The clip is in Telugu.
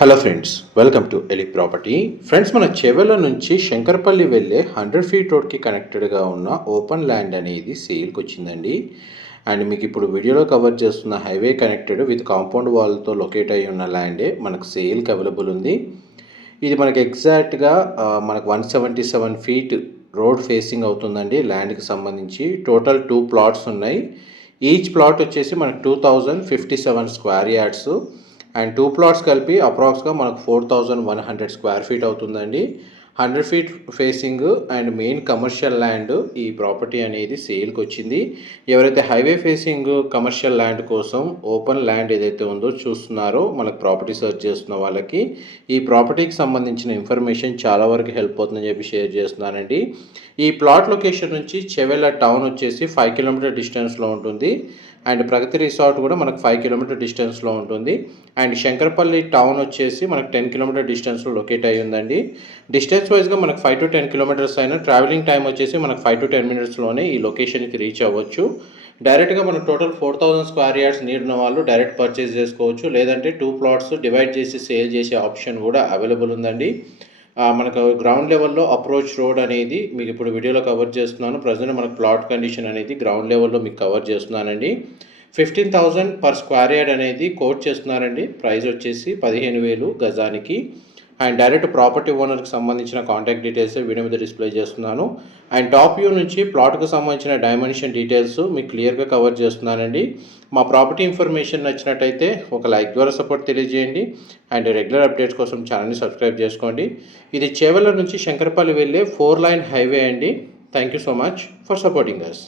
హలో ఫ్రెండ్స్, వెల్కమ్ టు ఎలి ప్రాపర్టీ. ఫ్రెండ్స్, మన చెవెల నుంచి శంకరపల్లి వెళ్ళే 100 ఫీట్ రోడ్కి కనెక్టెడ్గా ఉన్న ఓపెన్ ల్యాండ్ అనేది సేల్కి వచ్చిందండి. అండ్ మీకు ఇప్పుడు వీడియోలో కవర్ చేస్తున్న హైవే కనెక్టెడ్ విత్ కాంపౌండ్ వాల్తో లొకేట్ అయి ఉన్న ల్యాండే మనకు సేల్కి అవైలబుల్ ఉంది. ఇది మనకి ఎగ్జాక్ట్గా మనకు 177 ఫీట్ రోడ్ ఫేసింగ్ అవుతుందండి. ల్యాండ్కి సంబంధించి టోటల్ 2 ప్లాట్స్ ఉన్నాయి. ఈచ్ ప్లాట్ వచ్చేసి మనకు 2057 స్క్వేర్ యార్డ్స్ అండ్ 2 ప్లాట్స్ కలిపి అప్రాక్స్గా మనకు 4100 స్క్వేర్ ఫీట్ అవుతుందండి. 100 feet facing and main commercial land ఈ ప్రాపర్టీ అనేది సేల్కి వచ్చింది. ఎవరైతే హైవే ఫేసింగ్ కమర్షియల్ ల్యాండ్ కోసం ఓపెన్ ల్యాండ్ ఏదైతే ఉందో చూస్తున్నారో, మనకు ప్రాపర్టీ సెర్చ్ చేస్తున్న వాళ్ళకి ఈ ప్రాపర్టీకి సంబంధించిన ఇన్ఫర్మేషన్ చాలా వరకు హెల్ప్ అవుతుందని చెప్పి షేర్ చేస్తున్నానండి. ఈ ప్లాట్ లొకేషన్ నుంచి చెవెల టౌన్ వచ్చేసి 5 కిలోమీటర్ డిస్టెన్స్లో ఉంటుంది. అండ్ ప్రగతి రిసార్ట్ కూడా మనకు 5 కిలోమీటర్ డిస్టెన్స్లో ఉంటుంది. అండ్ శంకరపల్లి టౌన్ వచ్చేసి మనకు 10 కిలోమీటర్ డిస్టెన్స్లో లొకేట్ అయ్యి ఉందండి. డిస్టెన్స్ వైజ్గా మనకు 5 to 10 కిలోమీటర్స్ అయినా ట్రావెలింగ్ టైం వచ్చేసి మనకు 5 to 10 మినిట్స్లోనే ఈ లొకేషన్కి రీచ్ అవ్వచ్చు. డైరెక్ట్గా మనకు టోటల్ 4000 స్క్వేర్ యార్డ్స్ నీడ్ ఉన్న వాళ్ళు డైరెక్ట్ పర్చేస్ చేసుకోవచ్చు. లేదంటే 2 ప్లాట్స్ డివైడ్ చేసి సేల్ చేసే ఆప్షన్ కూడా అవైలబుల్ ఉందండి. మనకు గ్రౌండ్ లెవెల్లో అప్రోచ్ రోడ్ అనేది మీకు ఇప్పుడు వీడియోలో కవర్ చేస్తున్నాను. ప్రజెంట్ మనకు ప్లాట్ కండిషన్ అనేది గ్రౌండ్ లెవెల్లో మీకు కవర్ చేస్తున్నానండి. 15,000 పర్ స్క్వేర్ యార్డ్ అనేది కోట్ చేస్తున్నారండి. ప్రైస్ వచ్చేసి 15,000 గజానికి. అండ్ డైరెక్ట్ ప్రాపర్టీ ఓనర్కి సంబంధించిన కాంటాక్ట్ డీటెయిల్స్ వీడియో మీద డిస్ప్లే చేస్తున్నాను. అండ్ టాప్ వ్యూ నుంచి ప్లాట్కి సంబంధించిన డైమెన్షన్ డీటెయిల్స్ మీకు క్లియర్గా కవర్ చేస్తున్నానండి. మా ప్రాపర్టీ ఇన్ఫర్మేషన్ నచ్చినట్టయితే ఒక లైక్ ద్వారా సపోర్ట్ తెలియజేయండి. అండ్ రెగ్యులర్ అప్డేట్స్ కోసం ఛానల్ని సబ్స్క్రైబ్ చేసుకోండి. ఇది చేవెళ్ళ నుంచి శంకరపల్లి వెళ్ళే 4 లైన్ హైవే అండి. Thank you so much for supporting us.